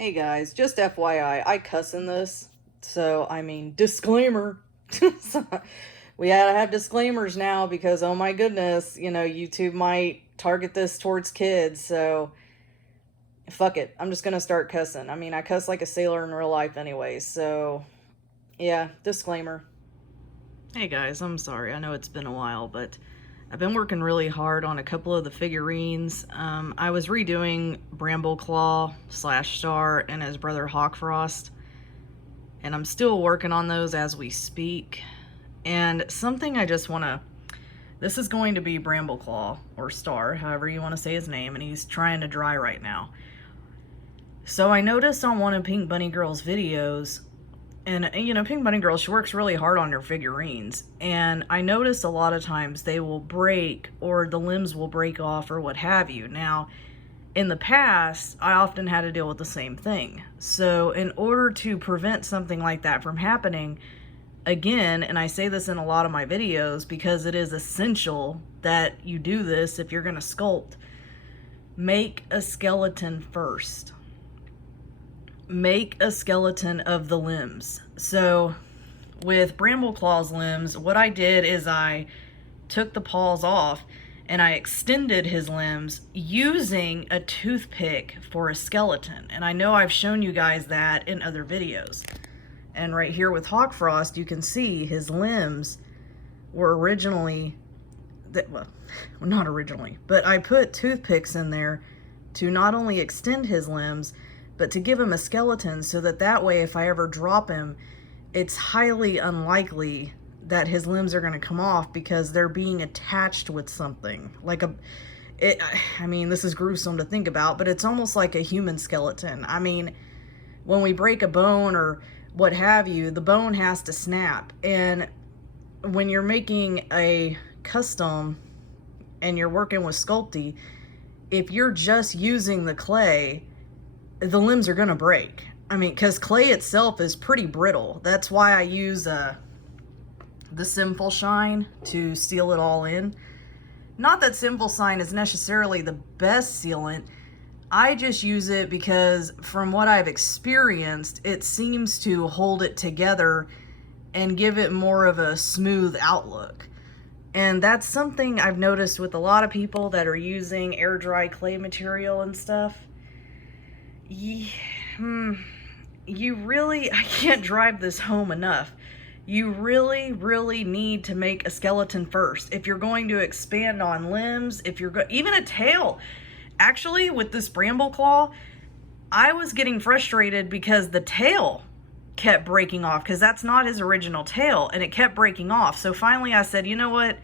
Hey guys, just FYI, I cuss in this, so I mean, disclaimer. So, we gotta have disclaimers now because, oh my goodness, YouTube might target this towards kids, so fuck it. I'm just gonna start cussing. I mean, I cuss like a sailor in real life anyway, so yeah, disclaimer. Hey guys, I'm sorry. I know it's been a while, but I've been working really hard on a couple of the figurines. I was redoing Brambleclaw slash Star and his brother Hawkfrost, and I'm still working on those as we speak. And something I just want to... This is going to be Brambleclaw, or Star, however you want to say his name, and he's trying to dry right now. So I noticed on one of Pink Bunny Girl's videos, and Pink Bunny Girl, she works really hard on her figurines, and I noticed a lot of times they will break, or the limbs will break off, or what have you. Now, in the past, I often had to deal with the same thing. So in order to prevent something like that from happening again, and I say this in a lot of my videos because it is essential that you do this if you're going to sculpt, make a skeleton first. Make a skeleton of the limbs. So with Brambleclaw's limbs, what I did is I took the paws off and I extended his limbs using a toothpick for a skeleton. And I know I've shown you guys that in other videos. And right here with Hawkfrost, you can see his limbs were originally, well, not originally, but I put toothpicks in there to not only extend his limbs, but to give him a skeleton so that way if I ever drop him, it's highly unlikely that his limbs are going to come off because they're being attached with something. I mean, this is gruesome to think about, but it's almost like a human skeleton. I mean, when we break a bone or what have you, the bone has to snap. And when you're making a custom and you're working with Sculpey, if you're just using the clay, the limbs are going to break. I mean, because clay itself is pretty brittle. That's why I use the Sinful Shine to seal it all in. Not that Sinful Shine is necessarily the best sealant. I just use it because from what I've experienced, it seems to hold it together and give it more of a smooth outlook. And that's something I've noticed with a lot of people that are using air dry clay material and stuff. You really, I can't drive this home enough. You really, really need to make a skeleton first. If you're going to expand on limbs, even a tail. Actually, with this Brambleclaw, I was getting frustrated because the tail kept breaking off, because that's not his original tail, and it kept breaking off. So finally I said, you know what?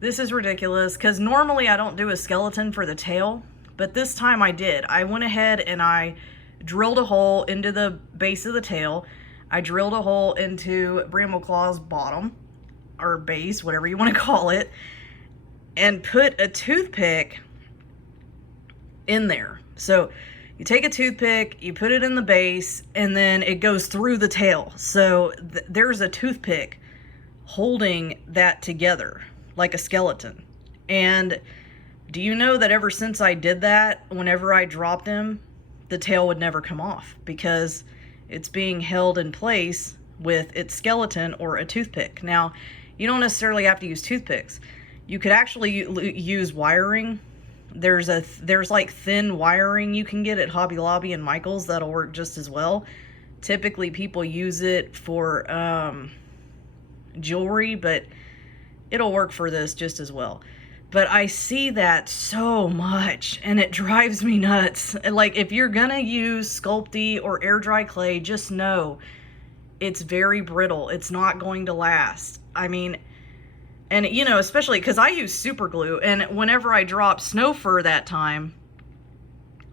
This is ridiculous, because normally I don't do a skeleton for the tail, but this time I did. I went ahead and I drilled a hole into the base of the tail. I drilled a hole into Brambleclaw's bottom, or base, whatever you want to call it, and put a toothpick in there. So you take a toothpick, you put it in the base, and then it goes through the tail. So there's a toothpick holding that together like a skeleton. And do you know that ever since I did that, whenever I dropped him, the tail would never come off because it's being held in place with its skeleton or a toothpick. Now, you don't necessarily have to use toothpicks. You could actually use wiring. There's like thin wiring you can get at Hobby Lobby and Michael's that'll work just as well. Typically people use it for jewelry, but it'll work for this just as well. But I see that so much and it drives me nuts. Like, if you're gonna use Sculpey or air dry clay, just know it's very brittle. It's not going to last. I mean, and especially because I use super glue, and whenever I dropped Snow Fur that time,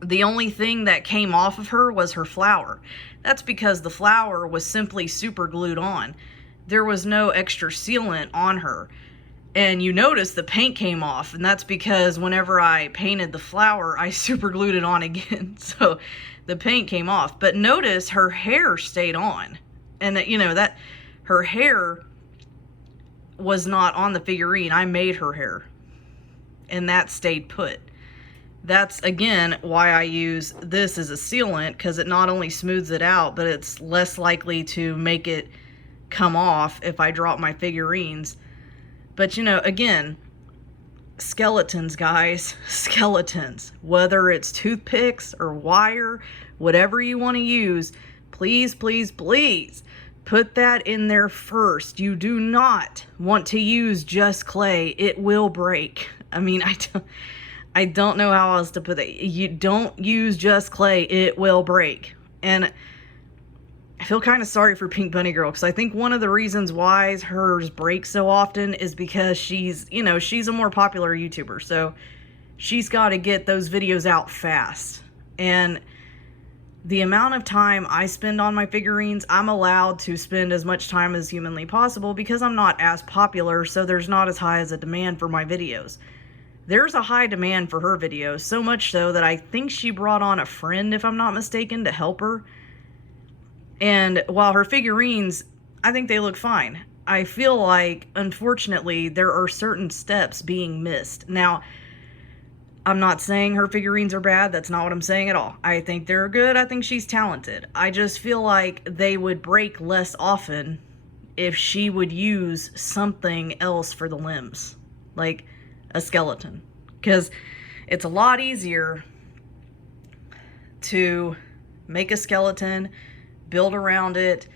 the only thing that came off of her was her flower. That's because the flower was simply super glued on. There was no extra sealant on her. And you notice the paint came off, and that's because whenever I painted the flower, I super glued it on again. So the paint came off. But notice her hair stayed on. And that her hair was not on the figurine. I made her hair. And that stayed put. that's, again, why I use this as a sealant, because it not only smooths it out, but it's less likely to make it come off if I drop my figurines. But, you know, again, skeletons, guys, skeletons. Whether it's toothpicks or wire, whatever you want to use, please, please, please put that in there first. You do not want to use just clay. It will break. I mean, I don't know how else to put that. You don't use just clay. It will break. And I feel kind of sorry for Pink Bunny Girl, because I think one of the reasons why hers breaks so often is because she's, you know, she's a more popular YouTuber. So she's got to get those videos out fast. And the amount of time I spend on my figurines, I'm allowed to spend as much time as humanly possible because I'm not as popular, so there's not as high as a demand for my videos. There's a high demand for her videos, so much so that I think she brought on a friend, if I'm not mistaken, to help her. And while her figurines, I think they look fine, I feel like, unfortunately, there are certain steps being missed. Now, I'm not saying her figurines are bad. That's not what I'm saying at all. I think they're good. I think she's talented. I just feel like they would break less often if she would use something else for the limbs, like a skeleton. Because it's a lot easier to make a skeleton, build around it,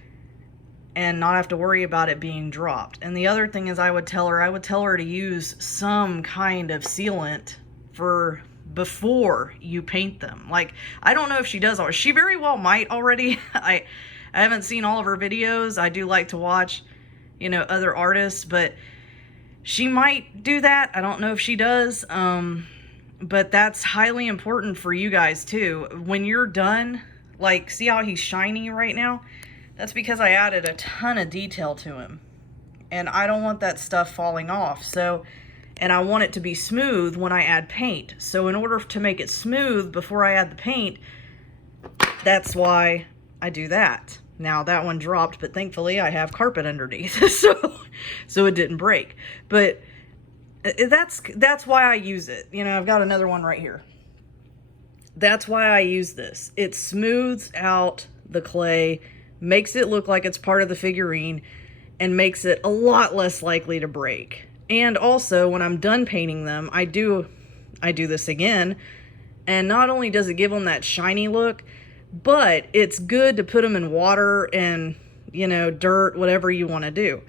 and not have to worry about it being dropped. And the other thing is, I would tell her to use some kind of sealant for before you paint them. Like, I don't know if she does, or she very well might already. I haven't seen all of her videos. I do like to watch, you know, other artists, but she might do that. I don't know if she does. But that's highly important for you guys too. When you're done, like, see how he's shiny right now? That's because I added a ton of detail to him, and I don't want that stuff falling off. So, and I want it to be smooth when I add paint. So in order to make it smooth before I add the paint, that's why I do that. Now that one dropped, but thankfully I have carpet underneath, so it didn't break. But that's why I use it. You know, I've got another one right here. That's why I use this. It smooths out the clay, makes it look like it's part of the figurine, and makes it a lot less likely to break. And also, when I'm done painting them, I do this again, and not only does it give them that shiny look, but it's good to put them in water and, you know, dirt, whatever you want to do.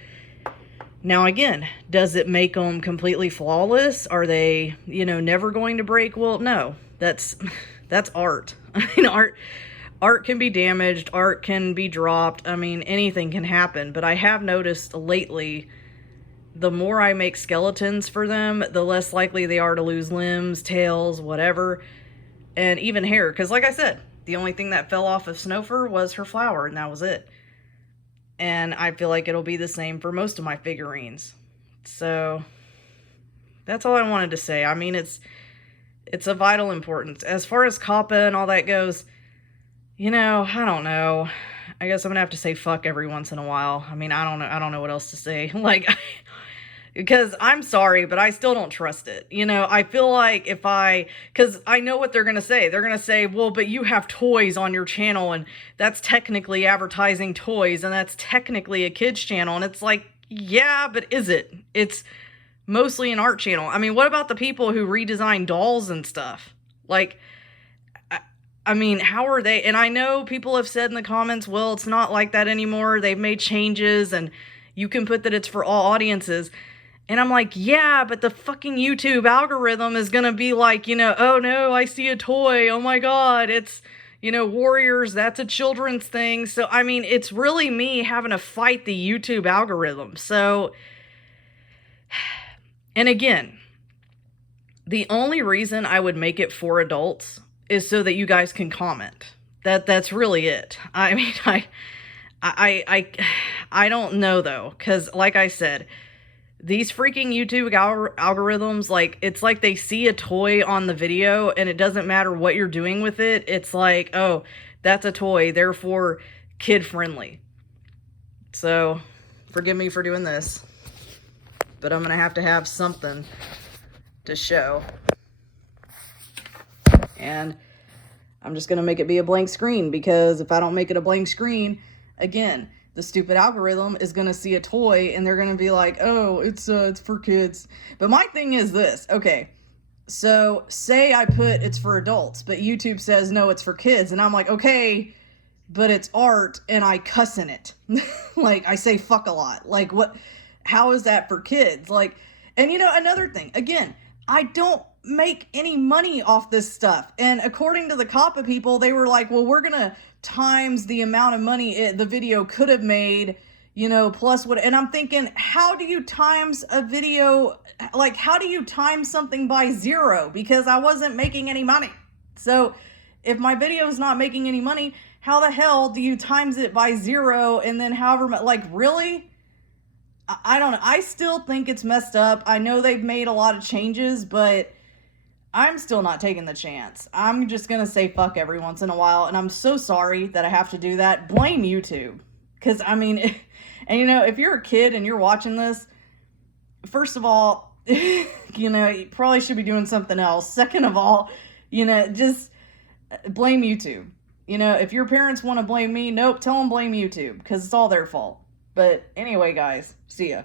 Now again, does it make them completely flawless? Are they, you know, never going to break? Well, no. That's art. I mean, art can be damaged, art can be dropped. I mean, anything can happen. But I have noticed lately, the more I make skeletons for them, the less likely they are to lose limbs, tails, whatever, and even hair. Because like I said, the only thing that fell off of Snowfur was her flower, and that was it. And I feel like it'll be the same for most of my figurines. So that's all I wanted to say. I mean, it's of vital importance. As far as COPPA and all that goes, you know, I don't know. I guess I'm gonna have to say fuck every once in a while. I mean, I don't know what else to say. Like, because I'm sorry, but I still don't trust it. You know, I feel like because I know what they're gonna say. They're gonna say, well, but you have toys on your channel, and that's technically advertising toys, and that's technically a kid's channel. And it's like, yeah, but is it? It's mostly an art channel. I mean, what about the people who redesign dolls and stuff? Like, I mean, how are they? And I know people have said in the comments, well, it's not like that anymore. They've made changes, and you can put that it's for all audiences. And I'm like, yeah, but the fucking YouTube algorithm is gonna be like, you know, oh no, I see a toy. Oh my God, it's, you know, Warriors. That's a children's thing. So, I mean, it's really me having to fight the YouTube algorithm. So, and again, the only reason I would make it for adults is so that you guys can comment. That's really it. I mean, I don't know though, because like I said, these freaking YouTube algorithms, like, it's like they see a toy on the video and it doesn't matter what you're doing with it. It's like, oh, that's a toy, therefore kid friendly. So forgive me for doing this, but I'm gonna have to have something to show. And I'm just going to make it be a blank screen, because if I don't make it a blank screen, again, the stupid algorithm is going to see a toy and they're going to be like, oh, it's for kids. But my thing is this. Okay, so say I put it's for adults, but YouTube says, no, it's for kids. And I'm like, okay, but it's art and I cuss in it. Like, I say fuck a lot. Like, what, how is that for kids? Like, and you know, another thing, again, I don't make any money off this stuff. And according to the COPPA people, they were like, well, we're going to times the amount of money the video could have made, you know, plus what. And I'm thinking, how do you times a video? Like, how do you time something by 0? Because I wasn't making any money. So if my video is not making any money, how the hell do you times it by 0? And then however, like, really? I don't know. I still think it's messed up. I know they've made a lot of changes, but I'm still not taking the chance. I'm just going to say fuck every once in a while. And I'm so sorry that I have to do that. Blame YouTube. Because, I mean, and you know, if you're a kid and you're watching this, first of all, you know, you probably should be doing something else. Second of all, you know, just blame YouTube. You know, if your parents want to blame me, nope, tell them blame YouTube. Because it's all their fault. But anyway, guys, see ya.